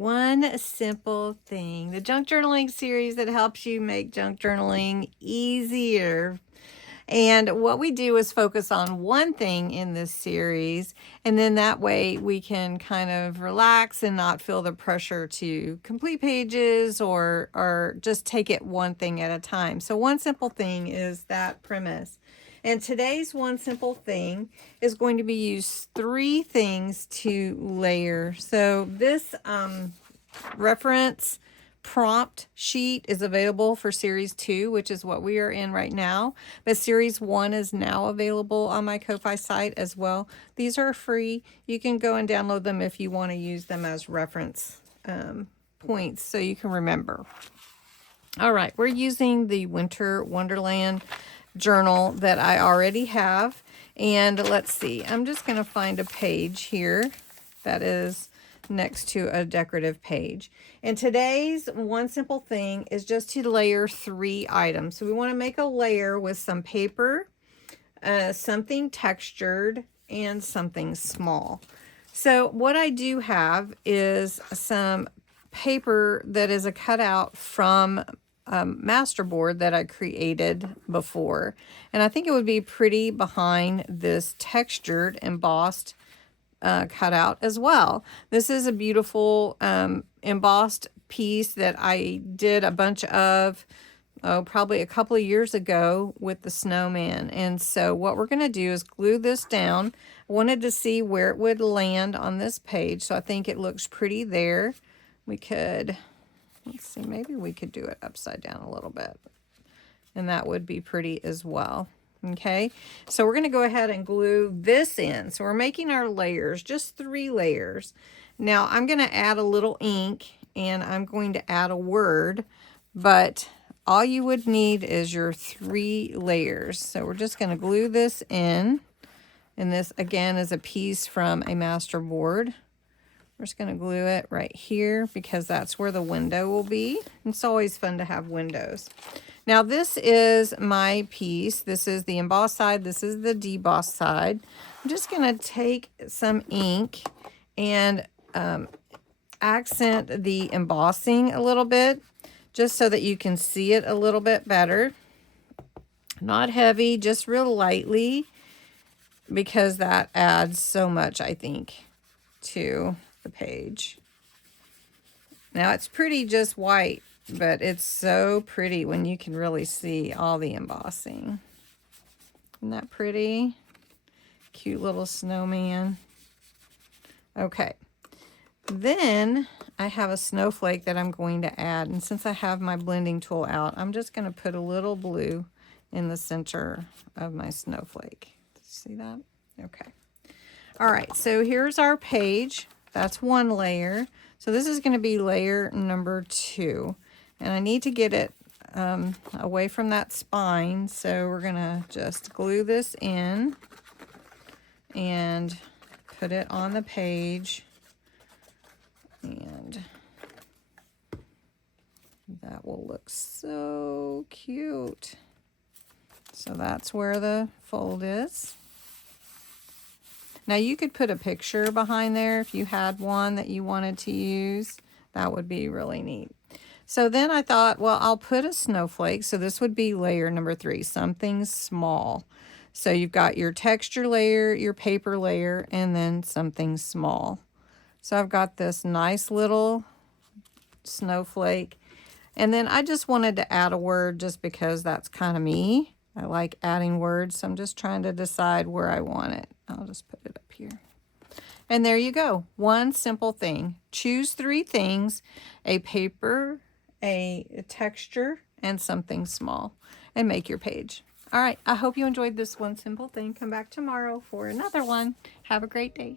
One simple thing, the junk journaling series that helps you make junk journaling easier. And what we do is focus on one thing in this series, and then that way we can kind of relax and not feel the pressure to complete pages or just take it one thing at a time. So one simple thing is that premise. And today's one simple thing is going to be use 3 things to layer. So this reference prompt sheet is available for series 2, which is what we are in right now, but series 1 is now available on my Ko-Fi site as well. These are free. You can go and download them if you want to use them as reference points so you can remember. All right, we're using the Winter Wonderland journal that I already have, and let's see, I'm just going to find a page here that is next to a decorative page. And today's one simple thing is just to layer 3 items. So we want to make a layer with some paper, something textured, and something small. So what I do have is some paper that is a cutout from masterboard that I created before. And I think it would be pretty behind this textured embossed cutout as well. This is a beautiful embossed piece that I did a bunch of probably a couple of years ago with the snowman. And so what we're going to do is glue this down. I wanted to see where it would land on this page, so I think it looks pretty there. We could, let's see, maybe we could do it upside down a little bit, and that would be pretty as well. Okay, so we're going to go ahead and glue this in. So we're making our layers, just 3 layers. Now I'm going to add a little ink, and I'm going to add a word, but all you would need is your 3 layers. So we're just going to glue this in, and this again is a piece from a masterboard. We're just going to glue it right here because that's where the window will be. It's always fun to have windows. Now this is my piece. This is the embossed side. This is the debossed side. I'm just going to take some ink and accent the embossing a little bit, just so that you can see it a little bit better. Not heavy, just real lightly, because that adds so much, I think, to the page. Now it's pretty just white, but it's so pretty when you can really see all the embossing. Isn't that pretty? Cute little snowman. Okay. Then I have a snowflake that I'm going to add. And since I have my blending tool out, I'm just going to put a little blue in the center of my snowflake. See that? Okay. All right. So here's our page. That's 1 layer. So this is going to be layer number 2. And I need to get it away from that spine. So we're going to just glue this in and put it on the page. And that will look so cute. So that's where the fold is. Now you could put a picture behind there if you had one that you wanted to use. That would be really neat. So then I thought, well, I'll put a snowflake. So this would be layer number 3, something small. So you've got your texture layer, your paper layer, and then something small. So I've got this nice little snowflake. And then I just wanted to add a word just because that's kind of me. I like adding words, so I'm just trying to decide where I want it. I'll just put it up here. And there you go. One simple thing. Choose 3 things: a paper, a texture, and something small, and make your page. All right, I hope you enjoyed this one simple thing. Come back tomorrow for another one. Have a great day.